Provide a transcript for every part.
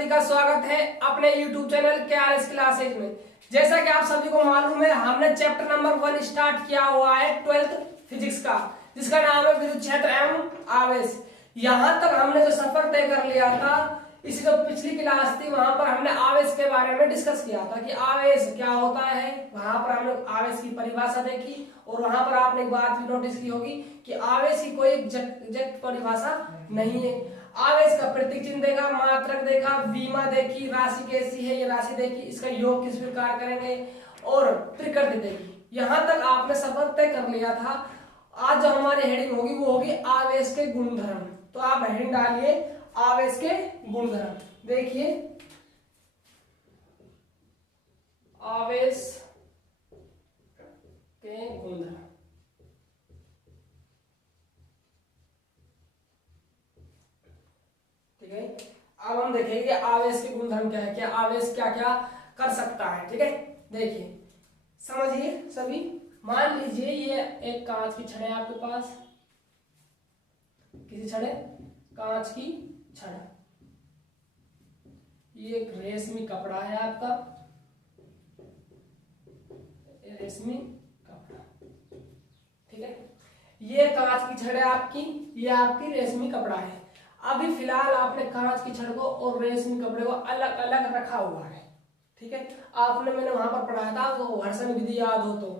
सभी का स्वागत है अपने YouTube चैनल KRS क्लासेज में। जैसा कि आप सभी को मालूम है, हमने चैप्टर नंबर 1 स्टार्ट किया हुआ है 12th फिजिक्स का, जिसका नाम है विद्युत क्षेत्र एवं आवेश। यहाँ तक हमने जो सफर तय कर लिया था, इसकी जो पिछली क्लास थी वहां पर हमने आवेश के बारे में डिस्कस किया था कि आवेश क्या होता है। वहां पर हमने आवेश की परिभाषा देखी और वहां पर आपने एक बात भी नोटिस की होगी कि आवेश की कोई एग्जैक्ट परिभाषा नहीं है। आवेश का प्रतीक चिन्ह देखा, मात्रक देखा, विमा देखी, राशि कैसी है ये राशि देखी, इसका योग किस प्रकार करेंगे और प्रकृति देखी। यहाँ तक आपने सफर तय कर लिया था। आज जो हमारी हेडिंग होगी वो होगी आवेश के गुणधर्म। तो आप हेडिंग डालिए आवेश के गुणधर्म। देखिए आवेश के गुणधर्म। ठीक है, अब हम देखेंगे आवेश के गुणधर्म क्या है, क्या आवेश क्या क्या कर सकता है। ठीक है, देखिए समझिए सभी। मान लीजिए ये एक कांच की छड़ है आपके पास, किसी छड़ है, कांच की छड़। ये एक रेशमी कपड़ा है आपका, रेशमी कपड़ा। ठीक है, ये कांच की छड़ है आपकी, ये आपकी रेशमी कपड़ा है। अभी फिलहाल आपने कांच की छड़ को और रेशमी कपड़े को अलग अलग रखा हुआ है। ठीक है, आपने मैंने वहां पर पढ़ाया था, वो घर्षण विधि याद हो तो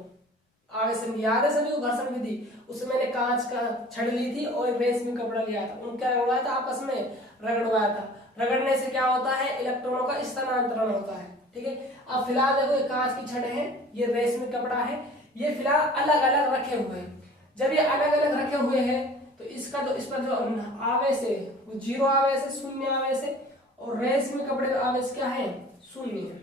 आवेश याद है सभी को, घर्षण विधि। उसमें मैंने कांच का छड़ ली थी और रेशमी कपड़ा लिया था, उनका रगड़वाया था, आपस में रगड़वाया था। रगड़ने से क्या होता है, इलेक्ट्रॉनों का स्थानांतरण होता है। ठीक है, अब फिलहाल देखो ये कांच की छड़ है, ये रेशमी कपड़ा है, ये फिलहाल अलग अलग रखे हुए हैं। जब ये अलग अलग रखे हुए हैं तो इसका जो इस पर जो आवेश है वो जीरो आवेश है, शून्य आवेश है, और रेशमी कपड़े का आवेश क्या है, शून्य है।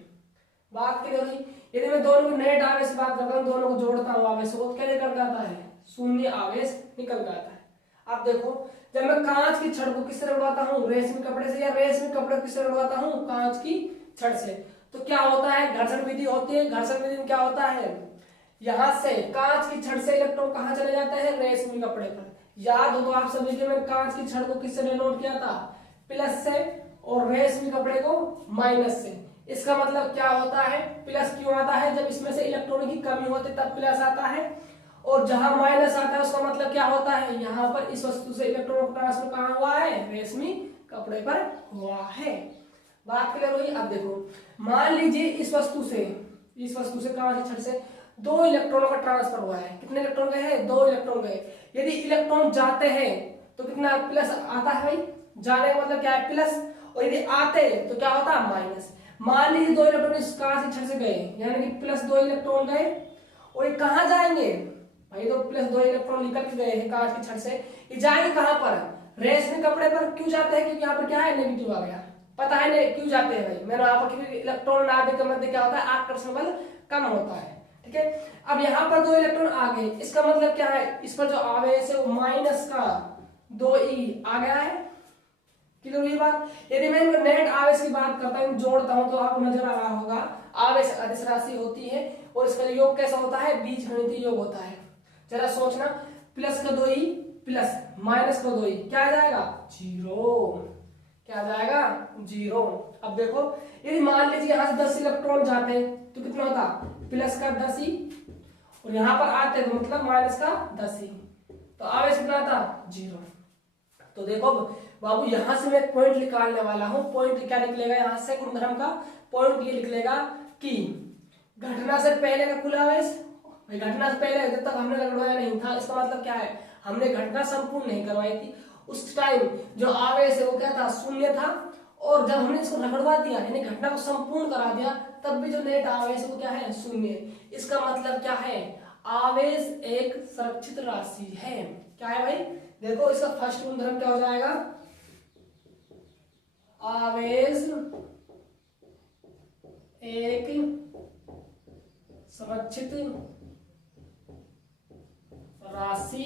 बात क्लियर हुई। यदि मैं दोनों को नेट आवेश बात करता हूँ, दोनों को जोड़ता हूँ आवेश को, तो क्या निकल जाता है, शून्य आवेश निकल जाता है। आप देखो जब मैं कांच की छड़ को किससे रगड़वाता हूँ, रेशमी कपड़े से, या रेशमी कपड़े को किससे रगड़वाता हूँ, कांच की छड़ से, तो क्या होता है, घर्षण विधि होती है। घर्षण विधि में क्या होता है, यहाँ से कांच की छड़ से इलेक्ट्रॉन कहाँ चले जाते हैं, रेशमी कपड़े पर। याद हो तो आप सभी के, मैंने कांच की छड़ को किससे डिनोट किया था, प्लस से, और रेशमी कपड़े को माइनस से। इसका मतलब क्या होता है, प्लस क्यों आता है, जब इसमें से इलेक्ट्रॉन की कमी होती है तब प्लस आता है, और जहां माइनस आता है उसका मतलब क्या होता है, यहाँ पर इस वस्तु से इलेक्ट्रॉन का ट्रांसफर कहाँ हुआ है, रेशमी कपड़े पर हुआ है। बात क्लियर हुई। अब देखो मान लीजिए इस वस्तु से कांच की छड़ से 2 इलेक्ट्रॉनों का ट्रांसफर हुआ है। कितने इलेक्ट्रॉन गए हैं, 2 इलेक्ट्रॉन गए। यदि इलेक्ट्रॉन जाते हैं तो कितना प्लस आता है भाई, जाने का मतलब क्या है, प्लस, और यदि आते तो क्या होता है, माइनस। मान लीजिए 2 इलेक्ट्रॉन इस कांच की छड़ से गए, यानी कि प्लस 2 इलेक्ट्रॉन गए, और ये कहाँ जाएंगे भाई, तो प्लस 2 इलेक्ट्रॉन निकल के गए हैं कांच की छड़ से, ये जाएंगे कहाँ पर, रेशमी कपड़े पर। क्यों जाते हैं, क्योंकि यहाँ पर क्या है, नेगेटिव आ गया। पता है क्यों जाते हैं भाई, मैंने यहाँ पर, क्योंकि इलेक्ट्रॉन नाभिक के मध्य क्या होता है, आकर्षण बल कम होता है। ठीक है, अब यहाँ पर 2 इलेक्ट्रॉन आ गए, इसका मतलब क्या है, इस पर जो आवेश है वो माइनस का 2e आ गया है। क्लियर हुई बात। यदि मैं नेट आवेश की बात करता हूँ, जोड़ता हूं, तो आपको नजर आ रहा होगा आवेश अदिश राशि होती है, और इसका योग कैसा होता है, बीजगणितीय योग होता है। जरा सोचना, प्लस का 2e प्लस माइनस का 2e क्या आ जाएगा, 0। क्या आ जाएगा, 0। अब देखो यदि मान लीजिए यहाँ से 10 इलेक्ट्रॉन जाते तो कितना होता, प्लस का 10e, और यहाँ पर आते तो मतलब माइनस का 10e, तो आवेश कितना था, 0। तो देखो बाबू यहां से मैं पॉइंट निकालने वाला हूं। पॉइंट क्या निकलेगा यहां से, गुणधर्म का पॉइंट ये निकलेगा कि घटना से पहले का कुल आवेश, घटना से पहले जब तक हमने रगड़वाया नहीं था, इसका मतलब क्या है, हमने घटना संपूर्ण नहीं करवाई थी, उस टाइम जो आवेश है वो क्या था, शून्य था, और जब हमने इसको रगड़वा दिया यानी घटना को संपूर्ण करा दिया, तब भी जो नेट आवेश है वो क्या है, शून्य। इसका मतलब क्या है, आवेश एक संरक्षित राशि है। क्या है भाई, देखो इसका फर्स्ट गुणधर्म क्या हो जाएगा, आवेश एक संरक्षित राशि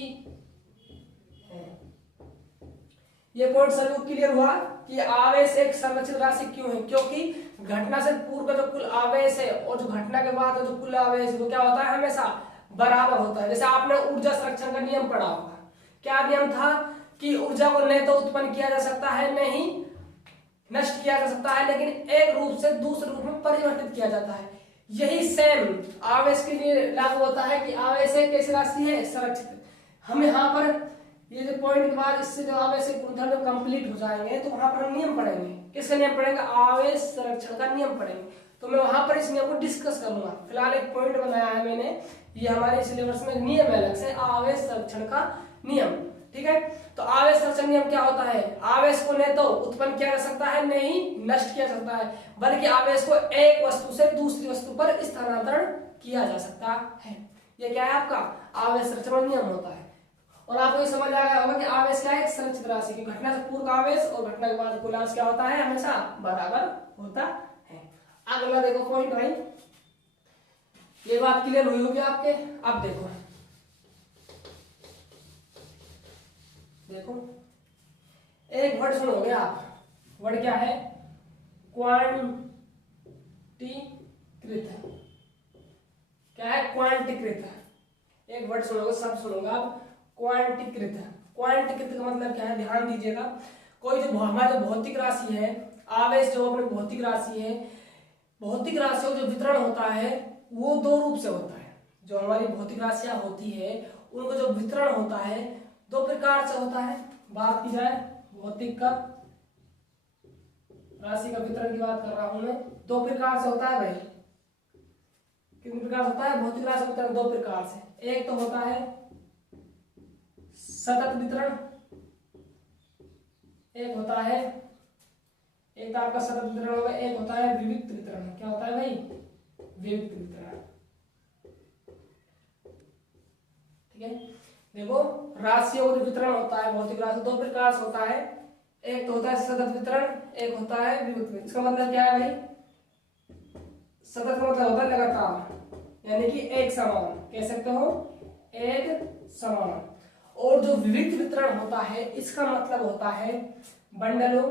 है। ये पॉइंट सभी को क्लियर हुआ कि आवेश एक संरक्षित राशि क्यों है, क्योंकि घटना से पूर्व का जो कुल आवेश है और जो घटना के बाद जो कुल आवेश है वो क्या होता है, हमेशा बराबर होता है। जैसे आपने ऊर्जा संरक्षण का नियम पढ़ा होगा, क्या नियम था कि ऊर्जा को न तो उत्पन्न किया जा सकता है, नहीं नष्ट किया जा सकता है, लेकिन एक रूप से दूसरे रूप में परिवर्तित किया जाता है। यही सेम आवेश के लिए लागू होता है कि आवेश एक कैसी राशि है, संरक्षित। हम यहाँ पर ये जो पॉइंट के बाद इससे जो आवेश के गुणधर्म जब कंप्लीट हो जाएंगे तो वहां पर हम नियम पढ़ेंगे। किसका नियम पढ़ेंगे? आवेश संरक्षण का नियम पढ़ेंगे। तो मैं वहां पर इस नियम को डिस्कस करूंगा। फिलहाल एक पॉइंट बनाया है मैंने, ये हमारे सिलेबस में नियम है अलग से, आवेश संरक्षण का नियम। ठीक है, तो आवेश संरक्षण नियम क्या होता है? आवेश को न तो उत्पन्न किया जा सकता है, न ही नष्ट किया जा सकता है, बल्कि आवेश को एक वस्तु से दूसरी वस्तु पर स्थानांतरण किया जा सकता है। ये क्या है? आपका आवेश संरक्षण नियम होता है। और आपको ये समझ आ गया होगा कि आवेश क्या है? एक संरक्षित राशि की घटना से पूर्व का आवेश और घटना के बाद कुल आवेश क्या होता है? हमेशा बराबर होता है। अगला देखो पॉइंट भाई, ये बात क्लियर हुई होगी आपके। अब देखो देखो एक वर्ड सुनोगे आप, वर्ड क्या है? क्वांटीकृत। क्या है? क्वांटीकृत। एक वर्ड सुनोगे, शब्द सुनोगे आप, क्वांटीकृत। क्वांटीकृत का मतलब क्या है? ध्यान दीजिएगा। कोई जो हमारी जो भौतिक राशि है, आवेश जो अपनी भौतिक राशि है, भौतिक राशियों जो वितरण होता है वो दो रूप से होता है। जो हमारी भौतिक राशियां होती है उनको जो वितरण होता है दो प्रकार से होता है। बात की जाए भौतिक का राशि का वितरण की बात कर रहा हूं मैं, दो प्रकार से होता है भाई। कितने प्रकार से होता है भौतिक राशि का वितरण? दो प्रकार से। एक तो होता है सतत वितरण, एक होता है, एक आपका सतत वितरण होगा, एक होता है विविक्त वितरण। क्या होता है भाई? विविक्त वितरण। ठीक है, देखो राशियों का वितरण होता है भौतिक राशि दो प्रकार से होता है। एक तो होता है सतत वितरण, एक होता है विविक्त वितरण। इसका मतलब क्या है भाई? सतत का मतलब होता है लगातार, यानी कि एक समान, कह सकते हो एक समान। और जो विविक्त वितरण होता है इसका मतलब होता है बंडलों,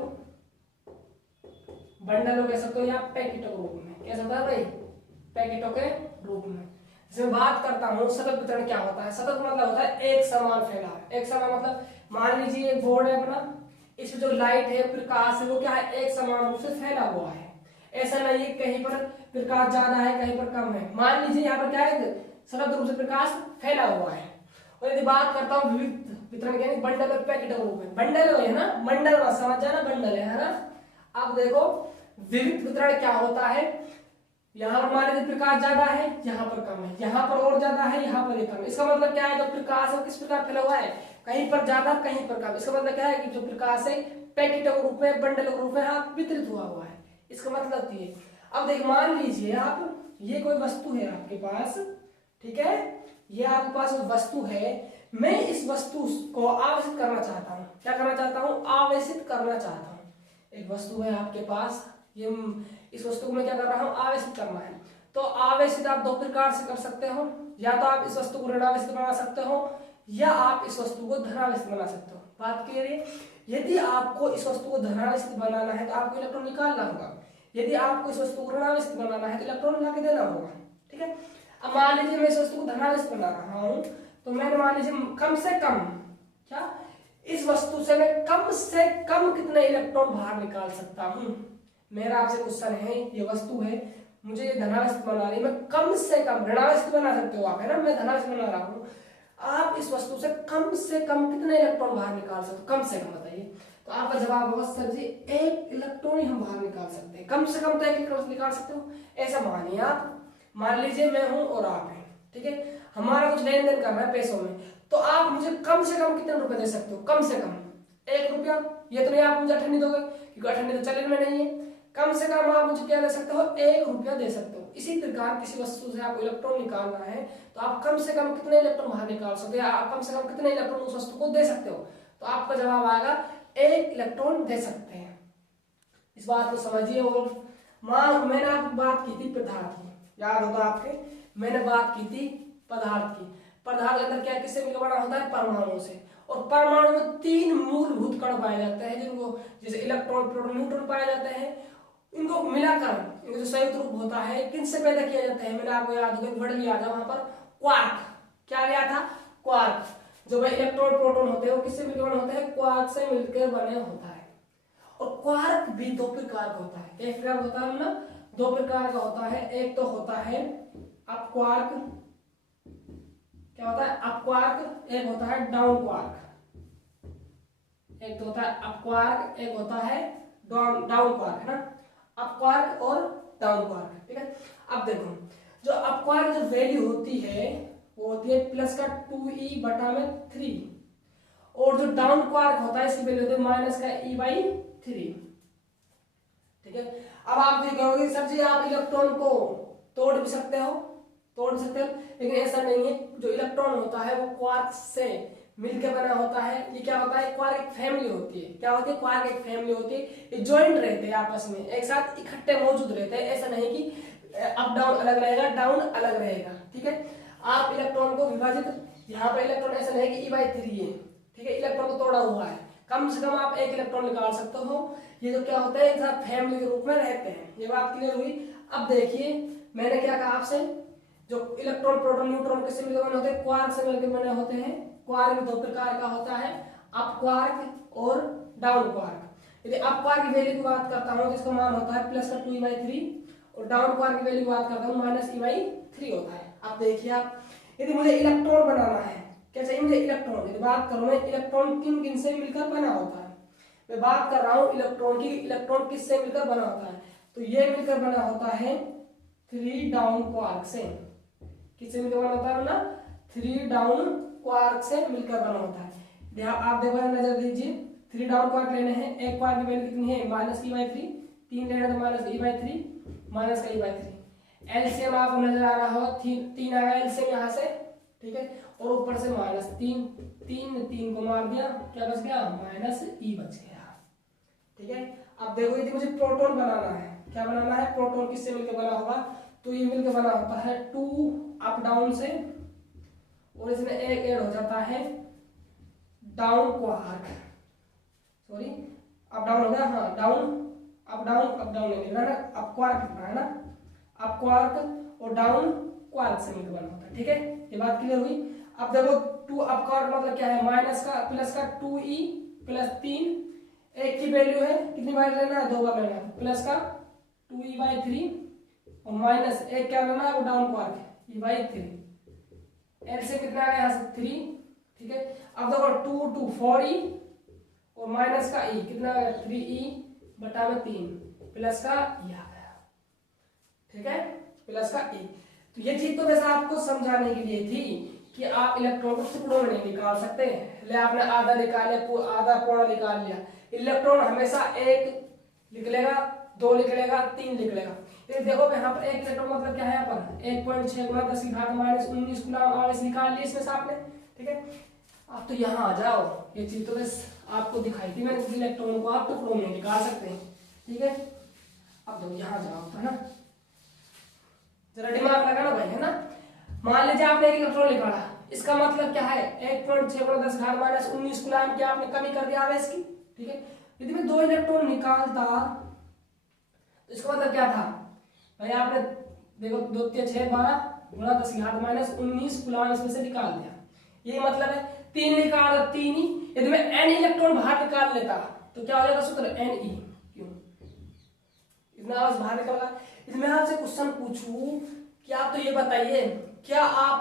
बंडलों कह सकते हो या पैकेटों के रूप में। कैसा होता है भाई? पैकेटों के रूप में। जैसे बात करता हूँ सतत वितरण क्या होता है? सतत मतलब होता है एक समान फैलाव। एक समान मतलब मान लीजिए एक बोर्ड है अपना, इसमें जो लाइट है, प्रकाश है, वो क्या है? एक समान रूप से फैला हुआ है। ऐसा नहीं है कहीं पर प्रकाश ज्यादा है कहीं पर कम है। मान लीजिए यहाँ पर क्या है? सतत रूप से प्रकाश फैला हुआ है। और यदि बात करता हूँ विविक्त वितरण यानी बंडल और पैकेट के रूप में, बंडल है ना, बंडल समझ जाना, बंडल है ना। अब देखो विविक्त वितरण क्या होता है? यहाँ पर मान लीजिए प्रकाश ज्यादा है, यहाँ पर कम है, यहाँ पर और ज्यादा है, यहाँ पर कम है। इसका मतलब क्या है? जो प्रकाश है किस प्रकार फैला हुआ है? कहीं पर ज्यादा कहीं पर कम। इसका मतलब क्या है कि जो प्रकाश है पैकेटों के रूप में, बंडल के रूप में वितरित हुआ है। इसका मतलब ये। अब देखिए मान लीजिए आप, ये कोई वस्तु है आपके पास, ठीक है, ये आपके पास वस्तु है, मैं इस वस्तु को आवेशित करना चाहता हूँ। क्या करना चाहता हूँ? आवेशित करना चाहता हूँ। एक वस्तु है आपके पास, ये इस वस्तु को मैं क्या कर रहा हूँ? आवेशित करना है। तो आवेशित आप दो प्रकार से कर सकते हो, या तो आप इस वस्तु को ऋणावेशित बना सकते हो या आप इस वस्तु को धनावेशित बना सकते हो। बात क्लियर है? यदि आपको इस वस्तु को धनावेशित बनाना है तो आपको इलेक्ट्रॉन निकालना होगा, यदि आपको इस वस्तु को ऋणावेशित बनाना है तो इलेक्ट्रॉन ला के देना होगा। ठीक है, अब मान लीजिए मैं इस वस्तु को धनावेशित बना रहा हूँ, तो मैंने मान लीजिए कम से कम, क्या इस वस्तु से मैं कम से कम कितने इलेक्ट्रॉन बाहर निकाल सकता हूँ? मेरा आपसे क्वेश्चन है, ये वस्तु है, मुझे ये धनावेशित बना रही है, मैं कम से कम, ऋणावेशित बना सकते हो आप, है ना, मैं धनावेशित बना रहा हूँ, आप इस वस्तु से कम कितने इलेक्ट्रॉन बाहर निकाल सकते हो? कम से कम बताइए। तो आपका जवाब होगा सर जी एक इलेक्ट्रॉन ही हम बाहर निकाल सकते हैं। कम से कम तो एक इलेक्ट्रॉन निकाल सकते हो। ऐसा मानिए आप, मान लीजिए मैं हूं और आप हैं, ठीक है, हमारा कुछ लेन देन करना है पैसों में, तो आप मुझे कम से कम कितने रुपए दे सकते हो? कम से कम 1 रुपया। ये तो नहीं आप मुझे अठन्नी दोगे क्योंकि अठन्नी तो चलन में नहीं है। कम से कम आप मुझे क्या दे सकते हो? 1 रुपया दे सकते हो। इसी प्रकार किसी वस्तु से आपको इलेक्ट्रॉन निकालना है तो आप कम से कम कितने इलेक्ट्रॉन बाहर निकाल सकते हो, आप कम से कम कितने इलेक्ट्रॉन उस वस्तु को दे सकते हो? तो आपका जवाब आएगा 1 इलेक्ट्रॉन दे सकते हैं। इस बात को समझिए। और मैंने आपको बात की थी पदार्थ की, याद होगा आपके, मैंने बात की थी पदार्थ की। पदार्थ के अंदर क्या किससे मिलकर बना होता है? परमाणु से। और परमाणु में 3 मूलभूत कण पाए जाते हैं जिनको, जैसे इलेक्ट्रॉन, प्रोटॉन, न्यूट्रॉन पाए जाते हैं। इनको मिलाकर इनका जो संयुक्त रूप होता है किनसे पैदा किया जाता है? मैंने आपको याद होगा वर्ड लिया था वहां पर, क्वार्क। क्या लिया था? क्वार्क। जो भाई इलेक्ट्रॉन प्रोटॉन होते हैं वो किससे मिलकर बने होते हैं? क्वार्क से मिलकर बने होता है। और क्वार्क भी दो प्रकार का होता है। एक प्रकार होता है ना, दो प्रकार का होता है। एक तो होता है अप क्वार्क, क्या होता है अप क्वार्क, एक होता है डाउन क्वार्क। एक तो होता है अप क्वार्क, एक होता है डाउन क्वार्क, है ना, अप क्वार्क और डाउन क्वार्क, ठीक है। अब देखो जो अप क्वार्क जो वैल्यू होती है वो होती है प्लस का 2e बटा में 3, और जो डाउन क्वार्क होता है इसकी वैल्यू होती है माइनस का e/3, ठीक है। अब आप ये कहोगे सर जी आप इलेक्ट्रॉन को तोड़ भी सकते हो, लेकिन ऐसा नहीं है। जो इलेक्ट्रॉन होता है वो क्वार्क से मिलकर बना होता है। ये क्या होता है, क्वार्क एक फैमिली होती है। क्या होती है, क्वार्क एक फैमिली होती है। ये ज्वाइंट रहते हैं, आपस में एक साथ इकट्ठे मौजूद रहते हैं। ऐसा नहीं कि अप डाउन अलग रहेगा, डाउन अलग रहेगा, ठीक है। आप इलेक्ट्रॉन को विभाजित, यहाँ पर इलेक्ट्रॉन ऐसा नहीं कि e/3 है, ठीक है, इलेक्ट्रॉन को तोड़ा हुआ है। कम से कम आप एक इलेक्ट्रॉन निकाल सकते हो। ये जो क्या होता है एक साथ फैमिली के रूप में रहते हैं। ये बात क्लियर हुई। अब देखिए मैंने क्या कहा आपसे, जो इलेक्ट्रॉन प्रोटॉन न्यूट्रॉन किससे मिलकर बने होते हैं, क्वार्क से मिलकर बने होते हैं। क्वार्क दो प्रकार का होता है, अप क्वार्क और डाउन क्वार्क। यदि अप क्वार्क की वैल्यू की बात करता हूं तो इसका मान होता है प्लस का 2e/3, और डाउन क्वार्क की वैल्यू की बात करता हूं माइनस e/3 होता है। अब देखिए आप, यदि मुझे इलेक्ट्रॉन बनाना है, क्या चाहिए मुझे इलेक्ट्रॉन। यदि बात करूं मैं इलेक्ट्रॉन किन किन से मिलकर बना होता है, मैं बात कर रहा हूं इलेक्ट्रॉन की, इलेक्ट्रॉन किससे मिलकर बना होता है, तो ये मिलकर बना होता है 3 डाउन क्वार्क से। किससे मिलकर बना होता है ना, 3 डाउन क्वार्क से मिलकर बना होता है। आप देखो नजर दीजिए, 3 डाउन क्वार्क लेने हैं। एक क्वार्क की वैल्यू कितनी है, माइनस e/3, 3 लेना तो माइनस e/3, माइनस का e/3। एलसीएम आपको नजर आ रहा होगा, 3 आएगा एलसीएम यहाँ से, ठीक है, और ऊपर से माइनस 3 को मार दिया, क्या बच गया, माइनस e बच गया, ठीक है। अब देखो यदि मुझे प्रोटॉन बनाना है, क्या बनाना है, प्रोटॉन किससे मिलकर बना होगा, तो ये मिलकर बना होता है 2 अप डाउन से, और इसमें एक ऐड हो जाता है down quark, sorry up down हो गया, हाँ डाउन अप डाउन नहीं लिखना है, अप क्वार्क लिखना है ना, अप क्वार्क और डाउन क्वार्क से मिलकर बना होता है, ठीक है। ये बात क्लियर हुई। अब देखो 2 अप क्वार्क मतलब क्या है, माइनस का प्लस का 2e प्लस 3, एक की वैल्यू है कितनी बार लेना है, 2 बार लेना है, प्लस का 2e/3 और माइनस एक क्या लेना है, वो डाउन क्वार्क e/3। एल से कितना आ गया यहाँ से 3, ठीक है। अब देखो 2 4e और माइनस का e कितना आ गया 3e बटा में 3 प्लस का e आ गया, ठीक है, प्लस का e। तो ये चीज तो वैसे आपको समझाने के लिए थी कि आप इलेक्ट्रॉन को टुकड़ों में नहीं निकाल सकते। ले आपने आधा निकाल लिया, आधा पौना निकाल लिया। इलेक्ट्रॉन हमेशा 1 लिख लेगा, 2 लिख लेगा, 3 लिख लेगा। ये देखो यहाँ पर 1 इलेक्ट्रॉन मतलब क्या है, यहाँ पर 1.6 गुना 10 की घात माइनस 19 कूलम आवेश निकाल लिया इसमें से आपने, ठीक है। अब तो यहाँ आ जाओ, ये चीज तो बस आपको दिखाई थी मैंने, इलेक्ट्रॉन को आप टुकड़ों में निकाल सकते हैं, ठीक है। अब देखो यहाँ जाओ, है ना, जरा दिमाग लगाना भाई, है ना। मान लीजिए आपने एक इलेक्ट्रॉन निकाला, इसका मतलब क्या है, 1.6 गुना 10 घात माइनस 19 कूलम की आपने कमी कर दिया आवेश की, ठीक है। यदि मैं 2 इलेक्ट्रॉन निकालता तो इसका मतलब क्या था भाई, आपने देखो 2 × 6 12 गुणा 10 की घात माइनस 19 कूलम इसमें से निकाल दिया। यही मतलब है 3 निकाल 3 ही। यदि मैं n इलेक्ट्रॉन बाहर निकाल लेता तो क्या हो जाएगा सूत्र Ne, क्यों इतना आवाज बाहर निकल रहा। इसमें आपसे क्वेश्चन पूछूं कि आप तो ये बताइए, क्या आप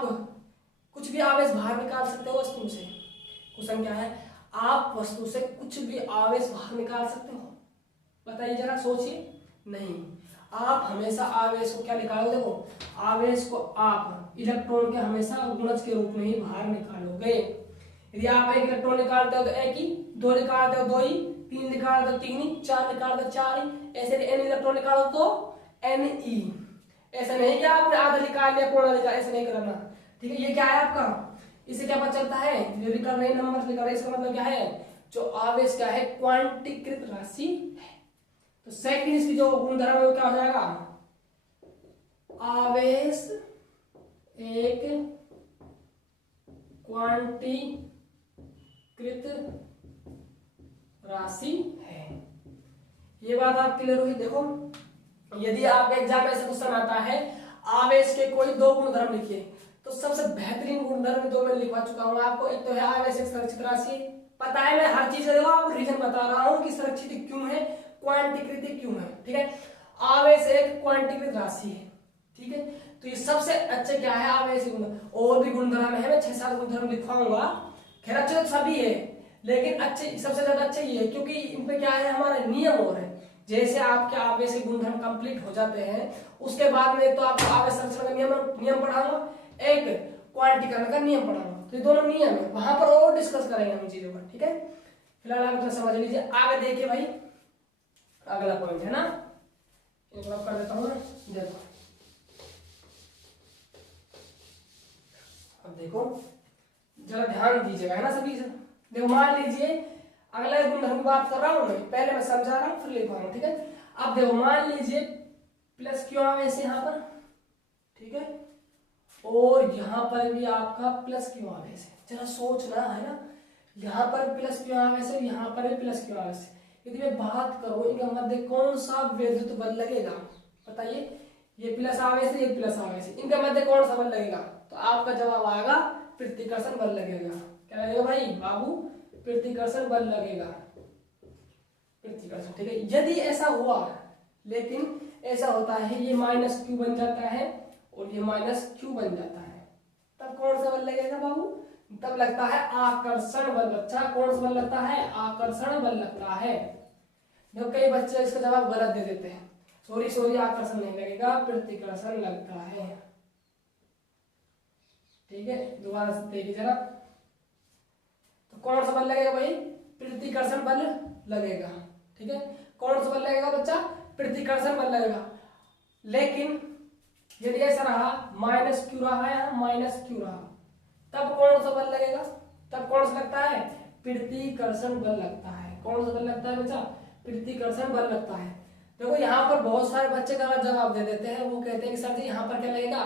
कुछ भी आवेश बाहर निकाल सकते हो वस्तु से। क्वेश्चन क्या है, आप वस्तु से कुछ भी आवेश बाहर निकाल सकते हो, बताइए जरा सोचिए। नहीं, आप हमेशा आवेश को क्या निकालोगे, देखो आवेश को आप इलेक्ट्रॉन के हमेशा गुणज के रूप में ही बाहर निकालोगे। यदि आप 1 इलेक्ट्रॉन निकालते हो तो 1 ही, 2 निकालते हो 2 ही, 3 निकालते हो 3 ही, 4 निकालते हो 4 ही, ऐसे n इलेक्ट्रॉन निकालो तो Ne। ऐसा नहीं कि आपने आधा निकाल लिया पौना निकाल, ऐसा नहीं करना, ठीक है। ये क्या है आपका, इससे क्या पता चलता है, जो निकल रहे नंबर निकल रहे, इसका मतलब क्या है, जो आवेश क्या है, क्वांटीकृत राशि है। तो सेकंड इसकी जो गुणधर्म है वो क्या हो जाएगा, आवेश एक क्वांटीकृत राशि है। ये बात आप क्लियर हुई। देखो यदि आप एग्जाम में ऐसा क्वेश्चन आता है, आवेश के कोई 2 गुणधर्म लिखिए, तो सबसे बेहतरीन गुणधर्म 2 मैं लिखवा चुका हूं आपको। एक तो है आवेश एक संरक्षित राशि, पता है मैं हर चीज देखो आपको रीजन बता रहा हूं कि संरक्षित क्यों है, क्वांटीकृत क्यों है, ठीक है। आवेश एक क्वांटीकृत राशि है, ठीक है। तो ये सबसे अच्छे क्या है, आवेश गुण। और भी गुणधर्म है, मैं 6-7 गुणधर्म लिखवाऊंगा। खैर अच्छे तो सभी है, लेकिन अच्छे सबसे ज्यादा अच्छे ये है क्योंकि इन पे क्या है, हमारे नियम और है। जैसे आपके आवेश के गुणधर्म कंप्लीट हो जाते हैं, उसके बाद में तो आपको आवेश संरक्षण का नियम पढ़ाऊंगा, एक क्वांटीकरण का नियम पढ़ाऊंगा। तो ये दोनों नियम है, वहां पर और डिस्कस करेंगे हम चीजों का, ठीक है। फिलहाल आप इतना समझ लीजिए। आगे देखिए भाई, अगला पॉइंट है ना, एक बार कर देता हूँ ना, देखो अब देखो जरा ध्यान दीजिएगा, है ना सभी से। देखो मान लीजिए अगला गुणधर्म की बात कर रहा हूं मैं, पहले मैं समझा रहा हूं फिर लिखवाऊंगा, ठीक है। अब देखो मान लीजिए प्लस क्यों आवेश यहाँ पर, ठीक है, और यहाँ पर भी आपका प्लस क्यों आवेश है। जरा सोचना है ना, यहाँ पर प्लस क्यों आवेश है, यहाँ पर भी प्लस क्यों आवेश है। यदि मैं बात करूं इनके मध्य कौन सा विद्युत बल लगेगा, बताइए। ये प्लस आवेश है, ये प्लस आवेश है, इनके मध्य कौन सा बल लगेगा, तो आपका जवाब आएगा प्रतिकर्षण बल लगेगा। क्या लगेगा भाई बाबू, प्रतिकर्षण बल लगेगा, प्रतिकर्षण, ठीक है। यदि ऐसा हुआ, लेकिन ऐसा होता है ये माइनस क्यू बन जाता है और ये माइनस क्यू बन जाता है, तब कौन सा बल लगेगा बाबू, तब लगता है आकर्षण बल। अच्छा कौन सा बल लगता है, आकर्षण बल लगता है। जो कई बच्चे इसका जवाब गलत दे देते हैं, सॉरी आकर्षण नहीं लगेगा, प्रतिकर्षण लगता है, ठीक है। दोबारा से देखिए जरा, तो कौन सा बल लगेगा भाई, प्रतिकर्षण बल लगेगा, ठीक है। कौन सा बल लगेगा बच्चा, प्रतिकर्षण बल लगेगा। लेकिन यदि ऐसा रहा, माइनस क्यू रहा है, माइनस क्यू रहा, तब कौन सा बल लगेगा, तब कौन सा लगता है, प्रतिकर्षण बल लगता है। कौन सा बल लगता है बच्चा, प्रतिकर्षण बल लगता है। देखो यहाँ पर बहुत सारे बच्चे गलत जवाब दे देते हैं, वो कहते हैं कि सर जी यहाँ पर क्या लगेगा,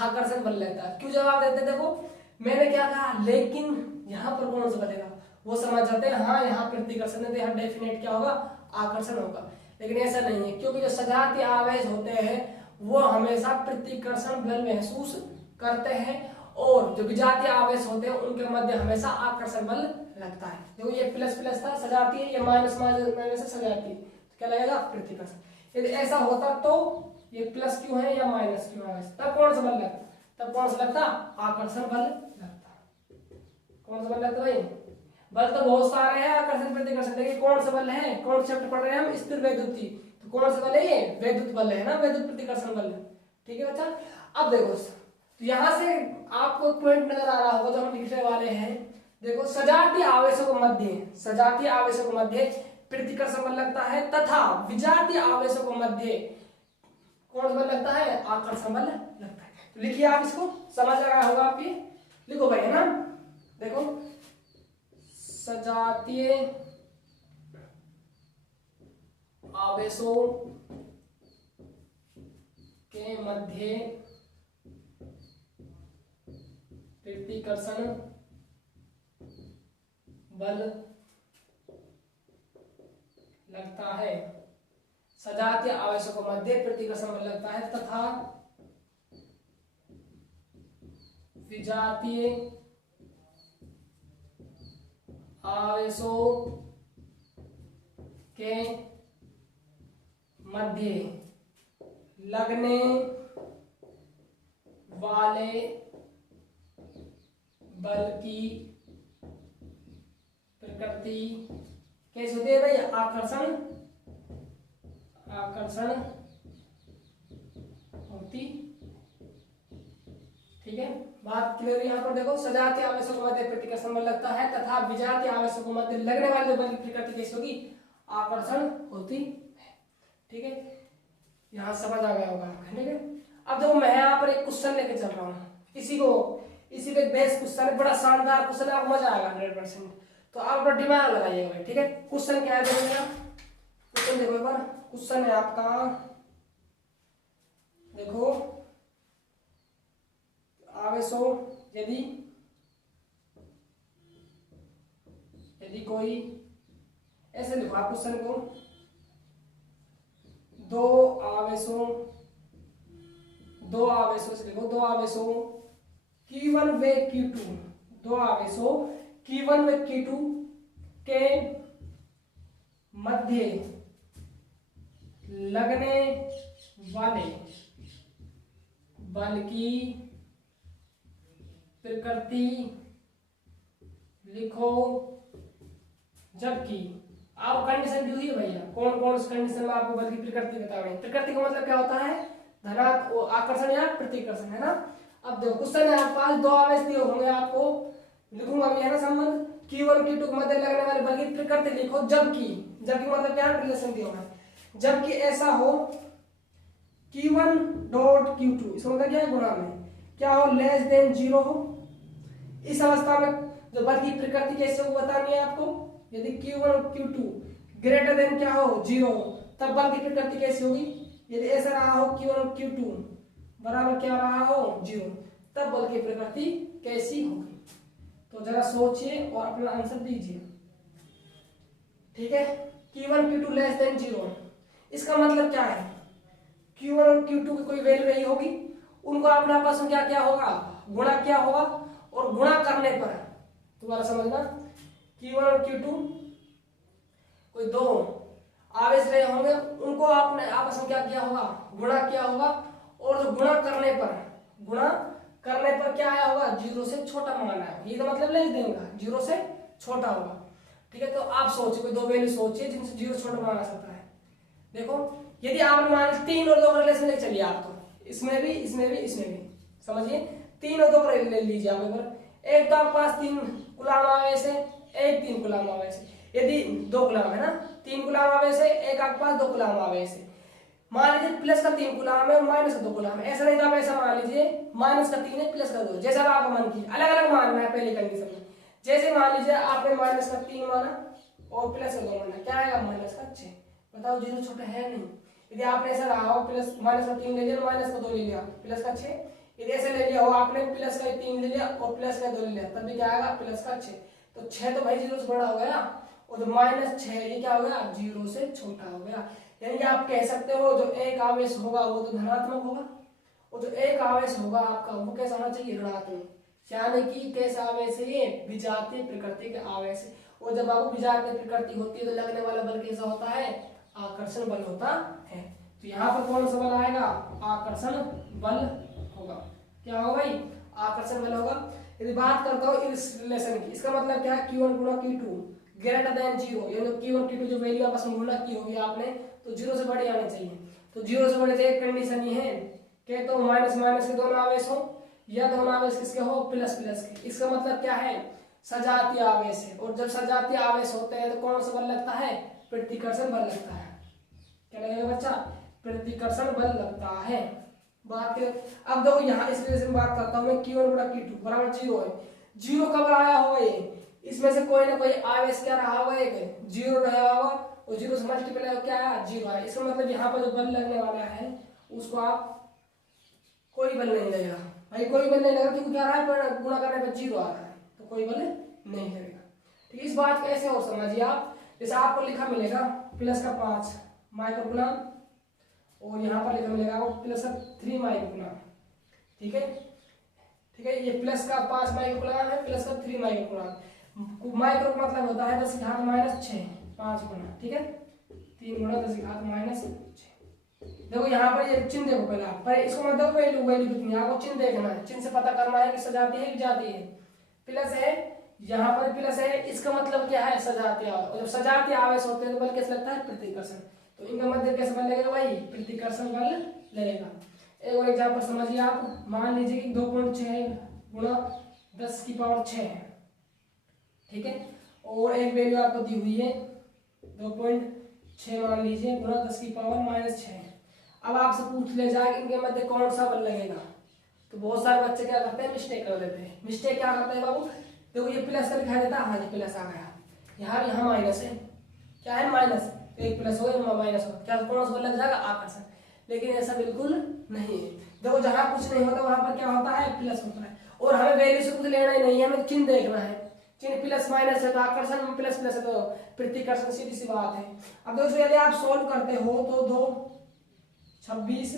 आकर्षण बल लगता है। क्यों जवाब देते हैं, देखो मैंने क्या कहा, लेकिन यहाँ पर कौन सा बलेगा, वो समझ जाते हैं हाँ यहाँ प्रतिकर्षण है, यहाँ डेफिनेट क्या होगा, आकर्षण होगा। लेकिन ऐसा नहीं है, क्योंकि जो सजातीय आवेश होते हैं वो हमेशा प्रतिकर्षण बल महसूस करते हैं, और जो विजातीय आवेश होते हैं उनके मध्य हमेशा आकर्षण बल लगता है। देखो ये प्लस प्लस था सजातीय, ये माइनस माइनस से सजातीय, तो क्या लगेगा, प्रतिकर्षण। यदि ऐसा होता तो ये प्लस क्यों है या माइनस क्यों आवेश, तब कौन सा बल लगता, तब कौन सा लगता, आकर्षण बल लगता। कौन सा बल लगता भाई, बल तो बहुत सारे हैं, आकर्षण प्रतिकर्षण, देखिए कौन सा बल है, कौन सा चैप्टर पढ़ रहे हैं हम, स्थिर वैद्युति, तो कौन सा बल है ये, वैद्युत बल है ना, वैद्युत प्रतिकर्षण बल, ठीक है बच्चा। अब देखो तो यहां से आपको पॉइंट नजर आ रहा होगा जो हम लिखने वाले हैं। देखो सजातीय आवेशों के मध्य, सजातीय आवेशों के मध्य प्रतिकर्षण बल लगता है, तथा विजातीय आवेशों के मध्य कौन बल लगता है, आकर्षण बल लगता है। तो लिखिए आप इसको, समझ आ रहा होगा आप, ये लिखो भाई, है ना। देखो सजातीय आवेशों के मध्य प्रतिकर्षण बल लगता है, सजातीय आवेशों के मध्य प्रतिकर्षण बल लगता है, तथा विजातीय आवेशों के मध्य लगने वाले बल की प्रकृति कैसे होती है भाई, आकर्षण, आकर्षण होती, ठीक है। बात क्लियर है यहाँ पर। देखो सजातीय आवेशों के मध्य प्रतिकर्षण बल लगता है, तथा विजातीय आवेशों के मध्य लगने वाले बल की प्रकृति कैसी होगी, आकर्षण होती है, ठीक है। यहाँ समझ आ गया होगा, ठीक है। अब देखो मैं यहाँ पर एक क्वेश्चन लेके चल रहा हूँ, इसी पे बेस्ट क्वेश्चन है, बड़ा शानदार क्वेश्चन है, आपको मजा आएगा 100%। तो आप अपना दिमाग लगाइएगा भाई, ठीक है। क्वेश्चन क्या है, क्वेश्चन देखो एक बार, क्वेश्चन है आपका, देखो आवेशों, यदि कोई ऐसे लिखो आप क्वेश्चन को, दो आवेशों से देखो, दो आवेशों Q1 व Q2, दो आवेशों Q1 व Q2 के मध्य लगने वाले बल की प्रकृति लिखो, जबकि आप कंडीशन दी हुई है भैया, कौन कौन सी कंडीशन में आपको बल की प्रकृति बता रहे हैं। प्रकृति का मतलब क्या होता है, धनात्मक आकर्षण या प्रतिकर्षण, है ना। अब देखो क्वेश्चन है आपके पास, दो आवेश दिए होंगे, आपको लिखूंगा मैं, है ना, संबंध Q1 Q2 के मध्य लगने वाले बल की प्रकृति लिखो, जबकि, जबकि मतलब क्या रिलेशन दिया होगा, जबकि ऐसा हो Q1 डॉट Q2, इसका मतलब क्या है, गुणा में क्या हो, लेस देन 0 हो। इस अवस्था में जो बल की प्रकृति कैसे हो बतानी है आपको। यदि Q1 Q2 ग्रेटर देन क्या हो, 0 हो, तब बल की प्रकृति कैसी होगी। यदि ऐसा रहा हो Q1 Q2 बराबर क्या रहा हो, 0, तब बल की प्रकृति कैसी होगी। तो जरा सोचिए और अपना आंसर दीजिए, ठीक है। Q1 Q2 लेस देन 0, इसका मतलब क्या है, Q1 और Q2 की कोई वैल्यू नहीं होगी, उनको आपने आपस में क्या क्या होगा, गुणा क्या होगा, और गुणा करने पर, दोबारा समझना, Q1 और Q2 कोई दो आवेश रहे होंगे, उनको आपने आपस में क्या किया होगा, गुणा किया होगा, और जो गुणा करने पर क्या आया होगा, 0 से छोटा मान आया, ये तो मतलब लेस देगा, 0 से छोटा होगा, ठीक है। तो आप सोचिए, कोई दो वैल्यू सोचिए जिनसे 0 छोटा मान आ सकता है। देखो यदि आपने मान 3 और 2 का रिलेशन ले चलिए आप, तो इसमें भी, इसमें भी, इसमें भी, समझिए 3 और 2 का ले लीजिए आप, एक तो आपके पास 3 गुलाम आवेश है, एक 3 गुलाम आवेश है। यदि 2 गुलाम है ना, 3 गुलाम आवेश है, एक आपके पास 2 गुलाम आवेश है। मान लीजिए प्लस का 3 गुलाम है और माइनस का 2 गुलाम है, ऐसा नहीं था, ऐसा मान लीजिए माइनस का 3 है, प्लस का 2, जैसा आपका मन की, अलग अलग मानना है पहले कंडीशन में। जैसे मान लीजिए आपने माइनस का 3 माना और प्लस का 2 माना, क्या आएगा, माइनस का 6। बताओ 0 छोटा है नहीं। यदि आपने ऐसा रहा हो, प्लस माइनस का 3 ले लिया, माइनस का 2 ले लिया, प्लस का 6। यदि ऐसे ले लिया हो आपने, प्लस का 3 ले लिया और प्लस का 2 ले लिया, तब भी क्या आएगा, प्लस का 6। तो 6 तो भाई 0 से बड़ा हो गया, और तो माइनस 6 ये क्या हो गया, 0 से छोटा हो गया। यानी कि आप कह सकते हो जो एक आवेश होगा वो तो धनात्मक होगा, और जो एक आवेश होगा आपका वो कैसा होना चाहिए, ऋणात्मक। यानी कि कैसा आवेश है ये, विजातीय प्रकृति के आवेश है। और जब आपको विजातीय प्रकृति होती है तो लगने वाला बल कैसा होता है, आकर्षण बल होता है। तो यहाँ पर कौन सा बल आएगा, आकर्षण बल होगा। क्या होगा भाई, आकर्षण बल होगा। यदि बात करता हूँ इस रिलेशन की, इसका मतलब क्या है, Q1 गुणा Q2 ग्रेटर देन 0, यानी Q1 Q2 जो वैल्यू आपस में गुणा की होगी आपने, तो 0 से बड़े आने चाहिए। तो 0 से बड़े एक कंडीशन ये है कि तो माइनस माइनस के दोनों आवेश हो, या दोनों आवेश किसके हो, प्लस प्लस के। इसका मतलब क्या है, सजातीय आवेश है, और जब सजातीय आवेश होते हैं तो कौन सा बल लगता है, प्रतिकर्षण बल लगता है। क्या लगेगा बच्चा, प्रतिकर्षण बल लगता है। बात करें अब देखो यहाँ इस रिलेशन में बात करता हूँ मैं, Q1 गुणा Q2 बराबर 0 है। 0 कब आया होगा, ये इसमें से कोई ना कोई आवेश क्या रहा होगा, एक 0 रहा होगा, और 0 से मल्टीप्लाई हो क्या आया, 0 आया। इसका मतलब यहाँ पर जो बल लगने वाला है उसको आप कोई बल नहीं लगेगा भाई, कोई बल नहीं लगेगा, क्योंकि क्या रहा है, गुणा करने पर 0 आ रहा है, तो कोई बल नहीं लगेगा। ठीक, इस बात को ऐसे और समझिए आप, जैसे आपको लिखा मिलेगा प्लस का 5 माइक्रोकुलाम, और यहाँ पर लिखा मिलेगा आपको प्लस का 3 माइक्रोकुलाम। ठीक है, ठीक है, ये प्लस का 5 माइक्रोकुलाम है, प्लस का 3 माइक्रोकुलाम। माइक्रो का मतलब होता है 10 की घात -6, 5 गुना, ठीक है, 3 गुना 10 की घात -6। देखो यहाँ पर ये चिन्ह देखो पहले आप, पर इसको मतलब वैल्यू वैल्यू कितनी है आपको चिन्ह देखना है, चिन्ह से पता करना है कि सजाती है कि जाती है। प्लस है, यहाँ पर प्लस है, इसका मतलब क्या है, सजातीय आवेश। और जब सजातीय आवेश होते हैं तो बल कैसे लगता है, प्रतिकर्षण। तो इनका मध्य कैसे बल लगेगा भाई, प्रतिकर्षण बल लगेगा। एक और एग्जाम्पल समझिए आप, मान लीजिए कि 2.6 गुणा 10 की पावर 6 है, ठीक है, और एक वैल्यू आपको दी हुई है 2.6 मान लीजिए गुणा 10 की पावर -6। अब आपसे पूछ ले जाए इनके मध्य कौन सा बल लगेगा, तो बहुत सारे बच्चे क्या करते हैं, मिस्टेक कर देते हैं। मिस्टेक क्या करते हैं बाबू, देखो ये प्लस का दिखाई देता है, हाँ जी प्लस आ गया, यहाँ माइनस है, क्या है माइनस, एक प्लस हो गया माइनस हो, क्या कौन सा बल लग जाएगा, आकर्षण। लेकिन ऐसा बिल्कुल नहीं है। देखो जहां कुछ नहीं होता वहां पर क्या होता है, प्लस होता है। और हमें वैल्यू से कुछ लेना ही नहीं है, हमें चिन्ह देखना है। चिन्ह प्लस माइनस है तो आकर्षण, प्लस प्लस है तो प्रतिकर्षण, सीधी सी बात है। अब दोस्तों यदि आप सोल्व करते हो तो 2 26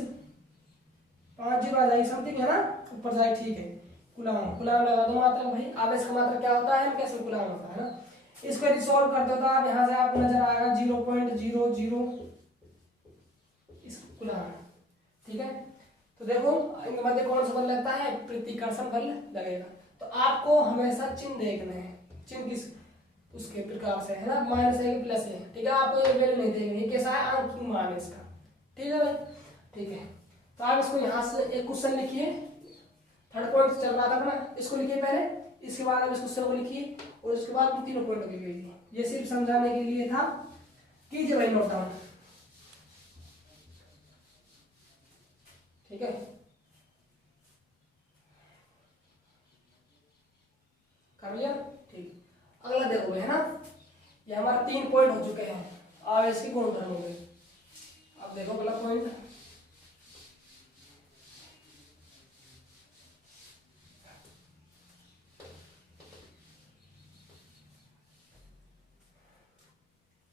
5 0 आ जाएगी, समथिंग है ना, ऊपर जाए, ठीक है। कुलाम कुलाम लगा दो मात्रा भाई, आवेश का मात्रा क्या होता है, कैसे कुलाम होता है ना। इसको यदि सोल्व करते हो तो आप यहाँ से आपको नजर आएगा 0.00 विरोधान। ठीक है, तो देखो इनके मध्य कौन सा बल लगता है, प्रतिकर्षण बल लगेगा। तो आपको हमेशा चिन्ह देखने हैं, चिन्ह किस उसके प्रकार से है ना, माइनस है कि प्लस है। ठीक है, आपको ये वैल्यू नहीं देंगे, ये कैसा है, अंक मान है इसका। ठीक है भाई, ठीक है। तो आप इसको यहाँ से एक क्वेश्चन लिखिए, थर्ड पॉइंट चल रहा था अपना, इसको लिखिए पहले, इसके बाद आप इस क्वेश्चन को लिखिए और उसके बाद हम तीनों पॉइंट लिखिए। ये सिर्फ समझाने के लिए था, कीजिए भाई नोट डाउन। ठीक है, कर लिया, ठीक। अगला देखो है ना, ये हमारे 3 पॉइंट हो चुके हैं आवेश की गुणधर्म हो गए। अब देखो अगला पॉइंट,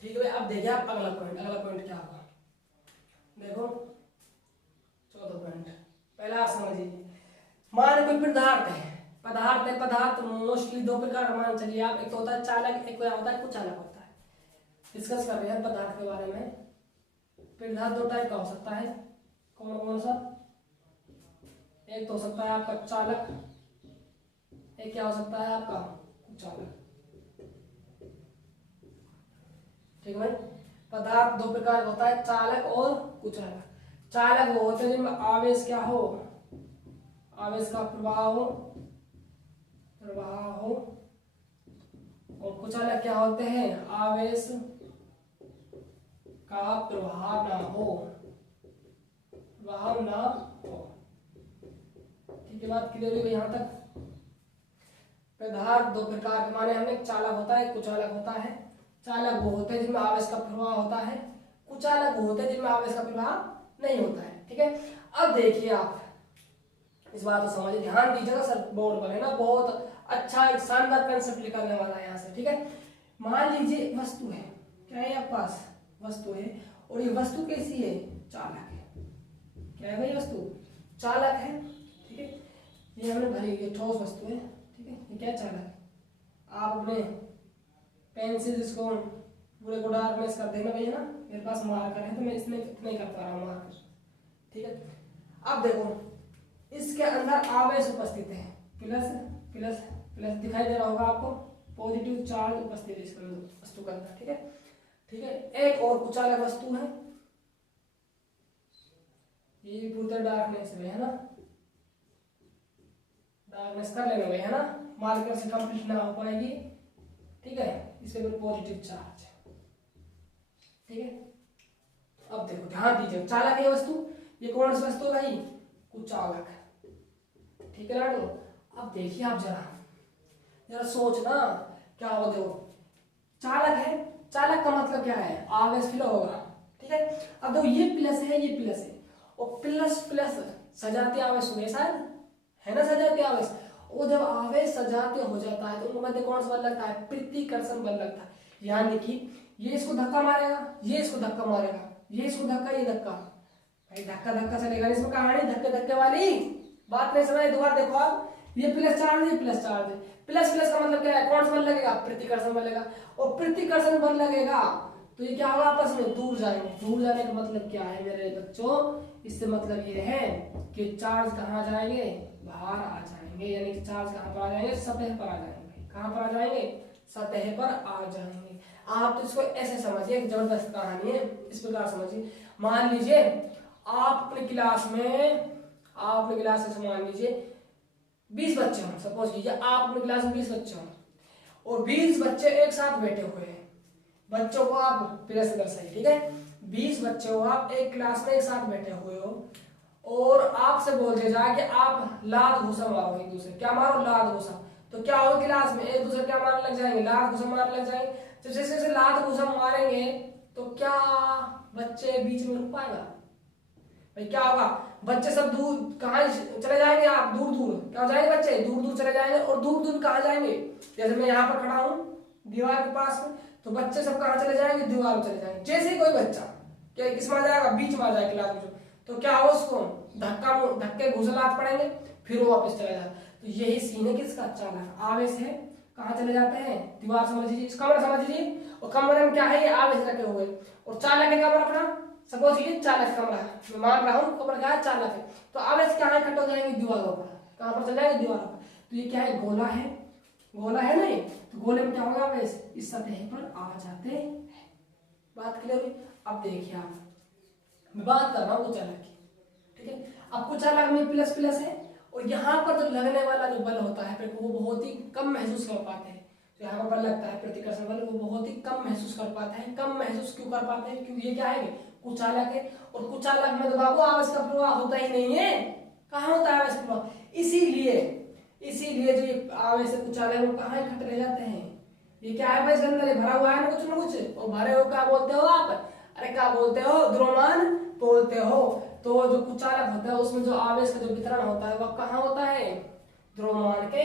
ठीक है। अब देखिए आप अगला पॉइंट क्या होगा, देखो चौथा पॉइंट। पहला आप समझिए, मान कोई पदार्थ मोस्टली 2 प्रकार का मान चलिए आप, एक तो होता है चालक, एक होता है कुचालक होता है। डिस्कस कर रहे हैं पदार्थ के बारे में। पदार्थ 2 टाइप का हो सकता है, कौन कौन सा, एक तो हो सकता है आपका चालक, एक क्या हो सकता है आपका कुचालक। ठीक है भाई, पदार्थ 2 प्रकार का होता है, चालक और कुचालक। चालक वो होते हैं जिनमें आवेश क्या हो, आवेश का प्रवाह हो, और कुचालक क्या होते हैं, आवेश का प्रवाह ना हो। ठीक है, बात क्लियर हुई यहाँ तक। पदार्थ 2 प्रकार के माने हमने, चालक होता है, कुचालक होता है। चालक वो होते हैं जिनमें आवेश का प्रवाह होता है, कुचालक वो होते हैं जिनमें आवेश का प्रवाह नहीं होता है। ठीक है, अब देखिए आप इस बात को समझिए, ध्यान दीजिएगा सर, बोर्ड पर है ना, बहुत अच्छा एक शानदार कंसेप्ट निकलने वाला है यहाँ से। ठीक है, मान लीजिए वस्तु है, क्या है आपके पास, वस्तु है, और ये वस्तु कैसी है, चालक है। क्या है भाई, वस्तु चालक है। ठीक है, ये हमने भरी, ये ठोस वस्तु है। ठीक है, ये क्या चालक है, आप अपने पेन से इसको पूरे को डार्कनेस कर देना भैया ना, मेरे पास मार्कर है तो मैं इसमें इतना ही कर पा रहा हूँ मार्कर। ठीक है, अब देखो इसके अंदर आवेश उपस्थित है, प्लस प्लस प्लस दिखाई दे रहा होगा आपको, पॉजिटिव चार्ज उपस्थित है इसके अंदर वस्तु के अंदर। ठीक है, ठीक है, एक और कुचालक वस्तु है, ये पूरा डार्कनेस में है ना, डार्कनेस कर लेना भाई है ना, मार्कर से कंप्लीट ना हो पाएगी। ठीक है, इसके ऊपर पॉजिटिव चार्ज है। ठीक है, अब देखो ध्यान दीजिए, चालक है वस्तु, ये कौन सी वस्तु भाई, कुचालक। ठीक है लाडो, अब देखिए आप जरा सोचना क्या हो, देखो चालक है, चालक का मतलब क्या है, आवेश फ्लो होगा। ठीक है, अब देखो ये प्लस है, ये प्लस है, और प्लस प्लस सजातीय आवेश हुए शायद, है ना सजातीय आवेश। और जब आवेश सजातीय हो जाता है तो उनके मध्य कौन सा बल लगता है, प्रतिकर्षण बल लगता है। यानी कि ये इसको धक्का मारेगा, ये इसको धक्का मारेगा, ये इसको धक्का, ये धक्का, भाई धक्का धक्का चलेगा, इसमें कहानी धक्के धक्के वाली बात नहीं समझ। दोबारा देखो आप, ये प्लस चार्ज, ये प्लस चार्ज है, प्लस प्लस का मतलब क्या है, कौन सा बल लगेगा, प्रतिकर्षण बल लगेगा, और प्रतिकर्षण बल लगेगा तो ये क्या होगा, आपस में दूर जाएंगे। दूर जाने का मतलब क्या है मेरे बच्चों, इससे मतलब ये है कि चार्ज कहाँ जाएंगे, बाहर आ जाएंगे, यानी कि चार्ज कहाँ पर आ जाएंगे, सतह पर आ जाएंगे। कहाँ पर आ जाएंगे, सतह पर आ जाएंगे। आप तो इसको ऐसे समझिए, जबरदस्त कहानी है, इस प्रकार समझिए। मान लीजिए आप अपने क्लास में, आप अपने क्लास में मान लीजिए 20 बच्चे हों, सपोज कीजिए आप अपनी क्लास में 20 बच्चे हों, और 20 बच्चे एक साथ बैठे हुए हैं। बच्चों को आप प्रेस दर्शाइए। ठीक है, 20 बच्चे हो आप एक क्लास में एक साथ बैठे हुए हो, और आपसे बोल दिया जाए कि आप लात घुसा मारो एक दूसरे, क्या मारो, लात घुसा। तो क्या होगा, क्लास में एक दूसरे क्या मारने लग जाएंगे, लात घुसा मारने लग जाएंगे। तो जैसे जैसे लात घुसा मारेंगे तो क्या बच्चे बीच में रुक पाएगा, भाई क्या होगा, बच्चे सब दूर कहाँ चले जाएंगे, आप दूर दूर क्या हो जाएंगे, बच्चे दूर दूर चले जाएंगे। और दूर दूर कहाँ जाएंगे, जैसे मैं यहाँ पर खड़ा हूँ दीवार के पास में, तो बच्चे सब कहाँ चले जाएंगे, दीवार में चले जाएंगे। जैसे ही कोई बच्चा क्या किस में आ जाएगा, बीच में आ जाएगा क्लास में, तो क्या होगा, उसको धक्के घुसलात पड़ेंगे, फिर वो वापस चला जाएगा। तो यही सीन है किसका, चालक। आवेश है, कहाँ चले जाते हैं, दीवार समझ लीजिए, कमरा समझ लीजिए, और कमरे में क्या है, ये आवेश रखे हुए, और चालक है कमरा अपना सपोज ये चालक कमरा, मैं मान रहा हूँ कमरा क्या है, चालक है, तो आवेश क्या है, इकट्ठा हो जाएंगे दीवारों पर, कहाँ पर चल जाएंगे, दीवारों पर। तो ये क्या है, गोला है, गोला है नहीं, तो गोले में क्या होगा, आवेश इस सतह पर आ जाते हैं। बात क्लियर हुई। अब देखिए आप, मैं बात कर रहा हूँ कुचालक की, ठीक है। अब कुचालक में प्लस प्लस है, और यहाँ पर जो लगने वाला जो बल होता है वो बहुत ही कम महसूस कर पाते हैं। तो यहाँ पर बल लगता है प्रतिकर्षण बल, वो बहुत ही कम महसूस कर पाते हैं। कम महसूस क्यों कर पाते हैं, क्योंकि ये क्या है, कुचालक है, और कुचालक में तो बाबू आवेश का प्रवाह होता ही नहीं है। कहाँ होता है आवेश प्रवाह, इसीलिए जो ये आवेश है कुचालक है वो कहाँ इकट्ठे रह जाते हैं। ये क्या है भाई, इसके अंदर भरा हुआ है ना कुछ, और भरे हो क्या बोलते हो आप, अरे क्या बोलते हो, द्रव्यमान बोलते हो। तो जो कुचालक होता है उसमें जो आवेश का जो वितरण होता है वह कहाँ होता है, द्रव्यमान के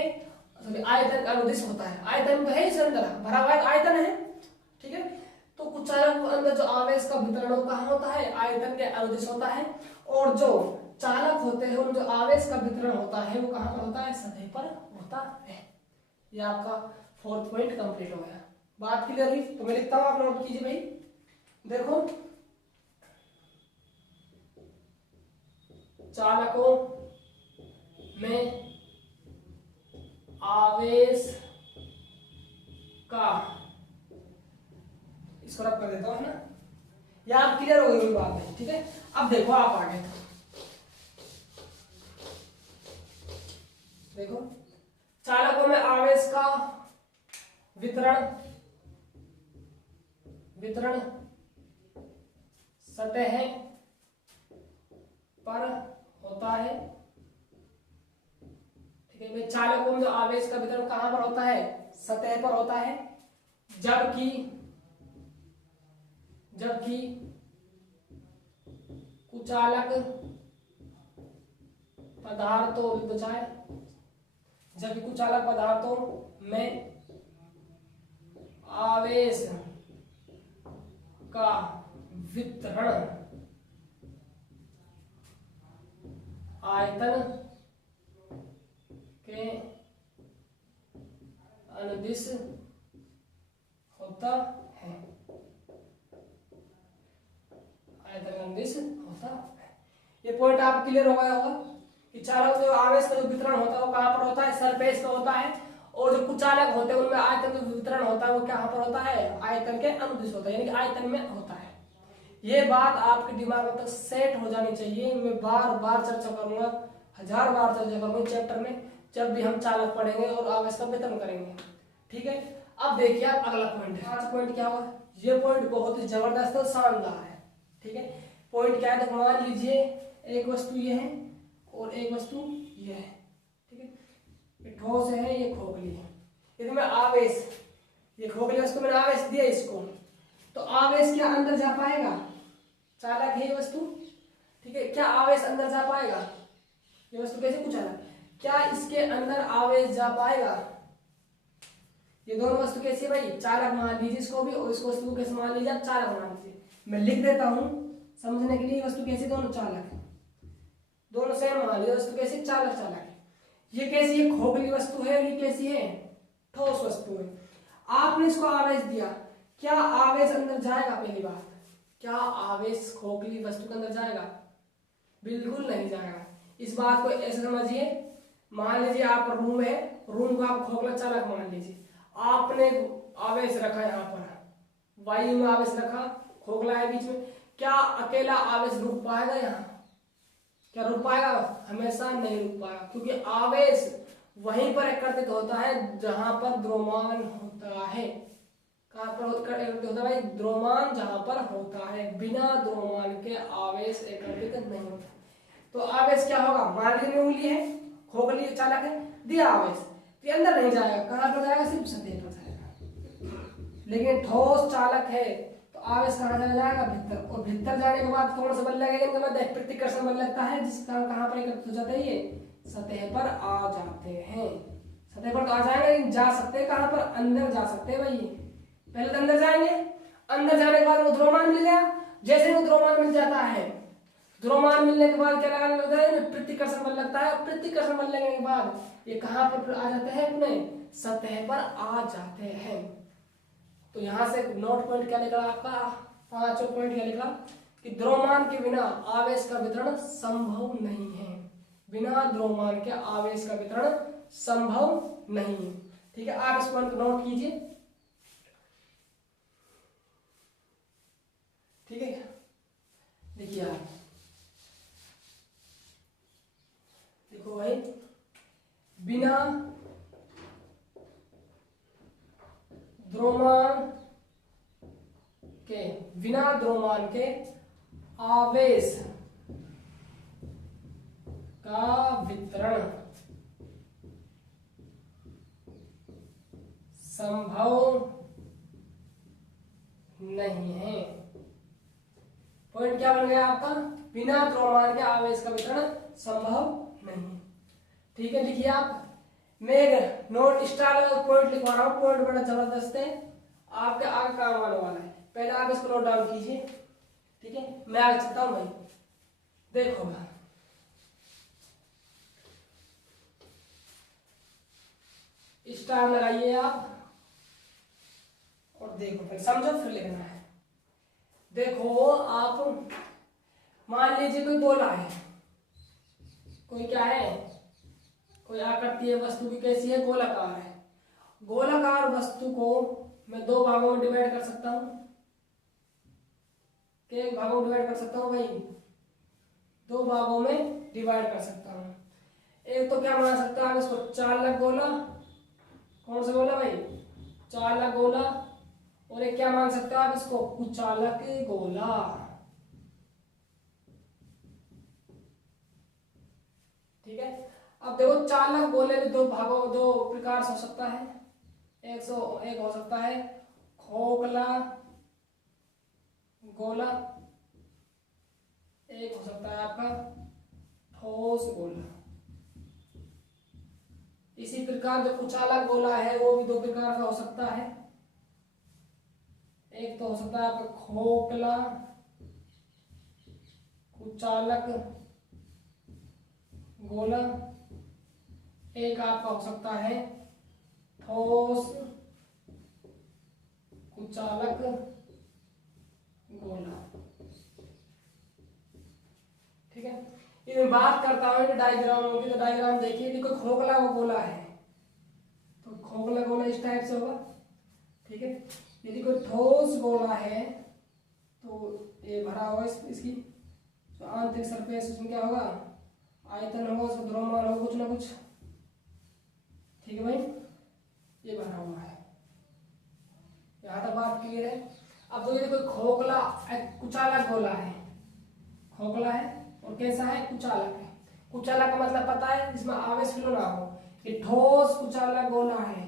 आयतन का अनुदिश होता है। आयतन तो है इसके अंदर भरा हुआ आयतन है, ठीक है। तो कुचालक के अंदर जो आवेश का वितरण कहाँ होता है, आयतन के अनुदिश होता है। और जो चालक होते हैं उन जो आवेश का वितरण होता है वो कहाँ पर होता है, सतह पर होता है। ये आपका 4th पॉइंट कंप्लीट हो गया। बात क्लियर हुई, तो मैं लिखता हूँ, आप नोट कीजिए भाई। देखो, चालकों में आवेश का, इसको रब कर देता हूं ना, या आप क्लियर हो गई बात है, ठीक है। अब देखो आप आगे, देखो चालकों में आवेश का वितरण सतह पर होता है, ठीक है। भाई चालकों में जो आवेश का वितरण कहां पर होता है, सतह पर होता है। जबकि कुचालक पदार्थों में आवेश का वितरण आयतन के अनुदिश होता है, आयतन का अनुदिश होता है। ये पॉइंट आप क्लियर हो गया होगा कि चालक जो आवेश का जो वितरण होता है वो कहाँ पर होता है, सरफेस पे होता है। और जो कुचालक होते हैं उनमें आयतन जो वितरण होता है वो कहाँ पर होता है, आयतन के अनुदिश होता है, यानी कि आयतन में होता है। ये बात आपके दिमाग में तक सेट हो जानी चाहिए। मैं बार बार चर्चा करूंगा, 1000 बार चर्चा करूंगा चैप्टर में, जब भी हम चालक पढ़ेंगे और आवेश का वितरण करेंगे, ठीक है। अब देखिए आप अगला पॉइंट है, आज पॉइंट क्या हुआ, ये पॉइंट बहुत ही जबरदस्त और शानदार है, ठीक है। पॉइंट क्या है, तो मान लीजिए एक वस्तु ये है और एक वस्तु ये है, ठीक है। ये ठोस है, ये खोखली है, यदि मैं आवेश, ये खोखली वस्तु मैंने आवेश दिया इसको, तो आवेश क्या अंदर जा पाएगा, चालक है ये वस्तु, ठीक है। क्या आवेश अंदर जा पाएगा, ये वस्तु कैसे कुचालक, क्या इसके अंदर आवेश जा पाएगा। ये दोनों वस्तु कैसी है भाई, चालक मान लीजिए इसको भी, और इस वस्तु को कैसे मान लीजिए, चालक मान लीजिए। मैं लिख देता हूं समझने के लिए, वस्तु कैसी, दोनों चालक है, दोनों सेम मान लीजिए, वस्तु कैसी, चालक है। ये कैसी है, खोखली वस्तु है, और ये कैसी है, ठोस वस्तु है। आपने इसको आवेश दिया, क्या आवेश अंदर जाएगा, पहली बात, क्या आवेश खोखली वस्तु के अंदर जाएगा, बिल्कुल नहीं जाएगा। इस बात को ऐसे समझिए, मान लीजिए आपका रूम है, रूम को आप खोखला चालक मान लीजिए, आपने आवेश रखा यहाँ पर, वायु में आवेश रखा, खोखला है बीच में, क्या अकेला आवेश रुक पाएगा यहाँ, क्या रुक पाएगा, हमेशा नहीं रुक पाएगा, क्योंकि आवेश वहीं पर एकत्रित होता है जहां पर द्रव्यमान होता है। कहां पर होता है भाई, द्रव्यमान जहां पर होता है, बिना द्रव्यमान के आवेश एकत्रित नहीं होता। तो आवेश क्या होगा, मान लीजिए उंगली है, खोखली चालक है, दिया आवेश, तो अंदर नहीं जाएगा, कहां पर जाएगा, सिर्फ सतह पर जाएगा। लेकिन ठोस चालक है तो आवेश कहां चला जाएगा, भीतर, और भीतर जाने के बाद कौन सा बल लगेगा, इनके बाद प्रतिकर्षण बल लगता है, जिसका कहां पर एकत्रित हो जाते हैं, ये सतह पर आ जाते हैं। सतह पर तो आ जाएंगे, लेकिन जा सकते हैं कहां पर, अंदर जा सकते हैं भाई। पहले तो अंदर जाएंगे, अंदर जाने के बाद वो द्रव्यमान मिल गया, जैसे वो द्रव्यमान मिल जाता है, द्रव्यमान मिलने के बाद क्या लगाने लगता है, प्रतिकर्षण बल लगता है, प्रतिकर्षण बल लगने के बाद ये कहां पर आ जाते हैं, अपने सतह पर आ जाते हैं। तो यहां से नोट पॉइंट क्या निकला आपका, 5 पॉइंट क्या निकला, कि द्रव्यमान के बिना आवेश का वितरण संभव नहीं है। बिना द्रव्यमान के आवेश का वितरण संभव नहीं है। ठीक है, आप इस पॉइंट को नोट कीजिए। ठीक है, देखिए आप देखो भाई, बिना द्रव्यमान के आवेश का वितरण संभव नहीं है। पॉइंट क्या बन गया आपका? बिना द्रव्यमान के आवेश का वितरण संभव नहीं। ठीक है, देखिए आप, मैं नोट स्टार और पॉइंट लिखवा रहा हूं। पॉइंट बड़ा जबरदस्त है, आपके आगे काम आने वाला है। पहले आप इसको नोट डाउन कीजिए। ठीक है, मैं आगे चलता हूं भाई। देखो स्टार लगाइए आप और देखो, फिर समझो, फिर लिखना है। देखो आप, मान लीजिए कोई गोला है, कोई क्या है, कोई आकृति है वस्तु की, कैसी है? गोलाकार है। गोलाकार वस्तु को मैं दो भागों में डिवाइड कर सकता हूं। कितने भागों में डिवाइड कर सकता हूं भाई? दो भागों में डिवाइड कर सकता हूं। एक तो क्या मान सकता है इसको? चालक गोला। कौन सा गोला भाई? चालक गोला। और एक क्या मान सकते हो आप इसको? कुचालक गोला। ठीक है, अब देखो, चालक गोले में दो प्रकार से हो सकता है। एक हो सकता है खोखला गोला, एक हो सकता है आपका ठोस गोला। इसी प्रकार जो कुचालक गोला है वो भी दो प्रकार का हो सकता है। एक तो हो सकता है आपका खोखला कुचालक गोला, एक आपका हो सकता है ठोस कुचालक गोला। ठीक है, ये बात करता हूं डायग्राम की। तो डायग्राम देखिए, देखो खोखला वो गोला है तो खोखला गोला इस टाइप से होगा। ठीक है, यदि कोई ठोस गोला है तो ये भरा हुआ इसकी तो आंतरिक सरफेस, उसमें क्या होगा? आयतन होगा, उसका द्रव्यमान होगा कुछ ना कुछ। ठीक है भाई, ये भरा हुआ है। यहाँ तक बात क्लियर है। अब तो ये कोई खोखला कुचालक गोला है, खोखला है और कैसा है? कुचालक है। कुचालक का मतलब पता है, जिसमें आवेश फ्लो ना हो। ये ठोस कुचालक गोला है,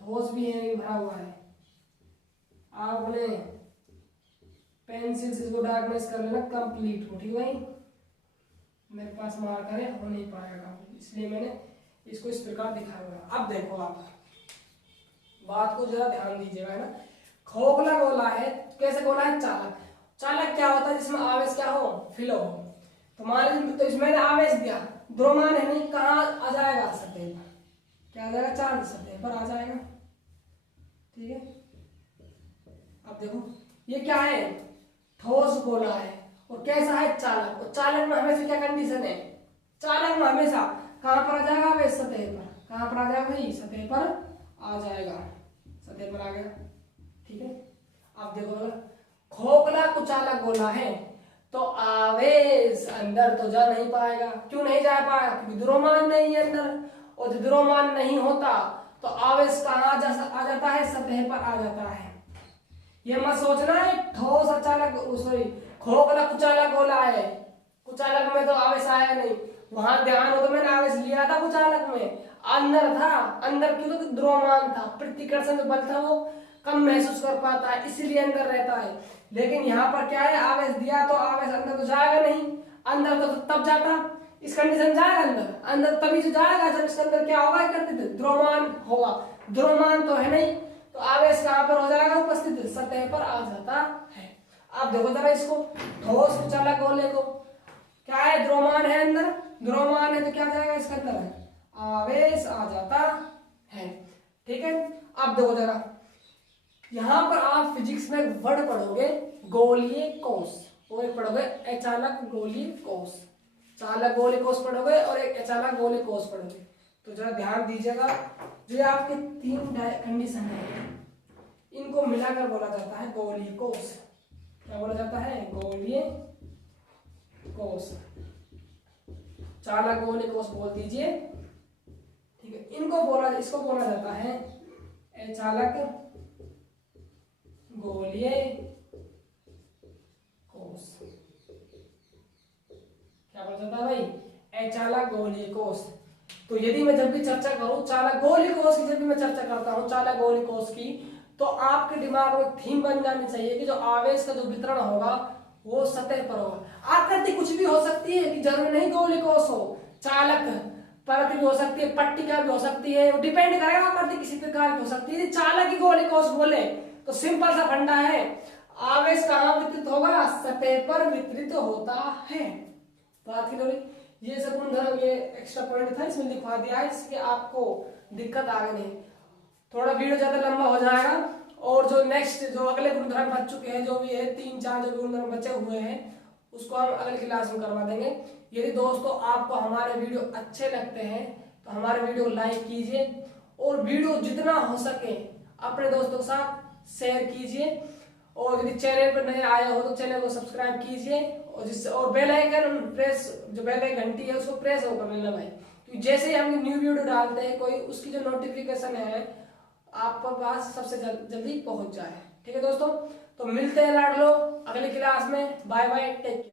ठोस भी है, ये भरा हुआ है। आपने पेंसिल से इसको डार्कनेस कर लेना कंप्लीट हो। ठीक है भाई, मेरे पास मार्कर है, हो नहीं पाएगा, इसलिए मैंने इसको इस प्रकार दिखाया हुआ। अब देखो आप बात को जरा ध्यान दीजिएगा, है ना। खोखला गोला है, कैसे गोला है? चालक। चालक क्या होता है? जिसमें आवेश क्या हो? फ्लो हो। तो मान लीजिए, तो इसमें आवेश दिया, द्रव्यमान है नहीं, कहाँ आ जाएगा? सतह पर। क्या आ जाएगा? चार्ज सतह पर आ जाएगा। ठीक है, अब देखो ये क्या है? ठोस गोला है और कैसा है? चालक। और चालक में हमेशा क्या कंडीशन है? चालक में हमेशा कहां पर आ जाएगा? वे सतह पर। कहां पर आ जाएगा भाई? सतह पर आ जाएगा, सतह पर आ गया। ठीक है, अब देखो, खोखला कुचालक गोला है तो आवेश अंदर तो जा नहीं पाएगा। क्यों नहीं जा पाएगा? क्योंकि द्रव्यमान नहीं है अंदर, और द्रव्यमान नहीं होता तो आवेश कहां आ जाता है? सतह पर आ जाता है। ये मत सोचना है ठोस अचालक, सॉरी खोखला कुचालक गोला है, कुचालक में तो आवेश आया नहीं। वहां ध्यान हो तो मैंने आवेश लिया था कुचालक में, अंदर था। अंदर क्यों? तो द्रव्यमान था, प्रतिकर्षण जो बल था वो कम महसूस कर पाता है, इसलिए अंदर रहता है। लेकिन यहाँ पर क्या है? आवेश दिया तो आवेश अंदर तो जाएगा नहीं। अंदर तो तब जाता, इस कंडीशन जाएगा अंदर, अंदर तभी तो जाएगा जब इसके अंदर क्या होगा? करते थे द्रव्यमान होगा। द्रव्यमान तो है नहीं, तो आवेश कहां पर हो जाएगा? उपस्थित, सतह पर आ जाता है। अब देखो जरा इसको, ठोस कुचालक गोले को क्या है? द्रव्यमान है अंदर, द्रव्यमान है तो क्या जाएगा इसके अंदर? है आवेश आ जाता है। ठीक है, अब देखो जरा, यहां पर आप फिजिक्स में वर्ड पढ़ोगे गोलीय कोश। और एक पढ़ोगे अचालक गोलीय कोष। चालक गोलीय कोष पढ़ोगे और एक अचालक गोलीय कोष पढ़ोगे। तो जरा ध्यान दीजिएगा, जो आपके 3 कंडीशन है इनको मिलाकर बोला जाता है गोलीय कोष। क्या बोला जाता है? गोलीय कोष। चालक गोलीय कोष बोल दीजिए, ठीक है। इसको बोला जाता है अचालक गोलीय कोष। क्या बोला जाता है भाई? अचालक गोलीय कोष। तो यदि मैं जब भी चर्चा करूं चालक गोलीय कोष की, जब भी मैं चर्चा करता हूं चालक गोलीय कोष की, तो आपके दिमाग में थीम बन जानी चाहिए कि जो आवेश का जो वितरण होगा वो सतह पर होगा। आकृति कुछ भी हो सकती है, कि जरूरी नहीं गोलीय कोष हो। चालक परत भी हो सकती है, पट्टिका भी हो सकती है, डिपेंड करेगा आकृति किसी प्रकार की हो सकती है। चालक की गोलीय कोष बोले तो सिंपल सा फंडा है, आवेश कहाँ वितरित होगा? सतह पर वितरित होता है। बात की थोड़ी ये सब गुणधर्म, ये एक्स्ट्रा पॉइंट था इसमें लिखवा दिया है, इसके आपको दिक्कत आगे नहीं। थोड़ा वीडियो ज्यादा लंबा हो जाएगा, और जो नेक्स्ट जो अगले गुणधर्म बच चुके हैं, जो भी है 3-4 जो गुणधर्म बचे हुए हैं, उसको हम अगले क्लास में करवा देंगे। यदि दोस्तों आपको हमारे वीडियो अच्छे लगते हैं तो हमारे वीडियो लाइक कीजिए, और वीडियो जितना हो सके अपने दोस्तों के साथ शेयर कीजिए, और यदि चैनल पर नए आए हो तो चैनल को सब्सक्राइब कीजिए, और बेल आइकन प्रेस, जो बेल आइकन घंटी है उसको प्रेस कर लेना भाई, क्योंकि जैसे ही हम न्यू वीडियो डालते हैं कोई, उसकी जो नोटिफिकेशन है आपके पास सबसे जल्दी पहुंच जाए। ठीक है दोस्तों, तो मिलते हैं लाडलो अगली क्लास में। Bye bye, take care.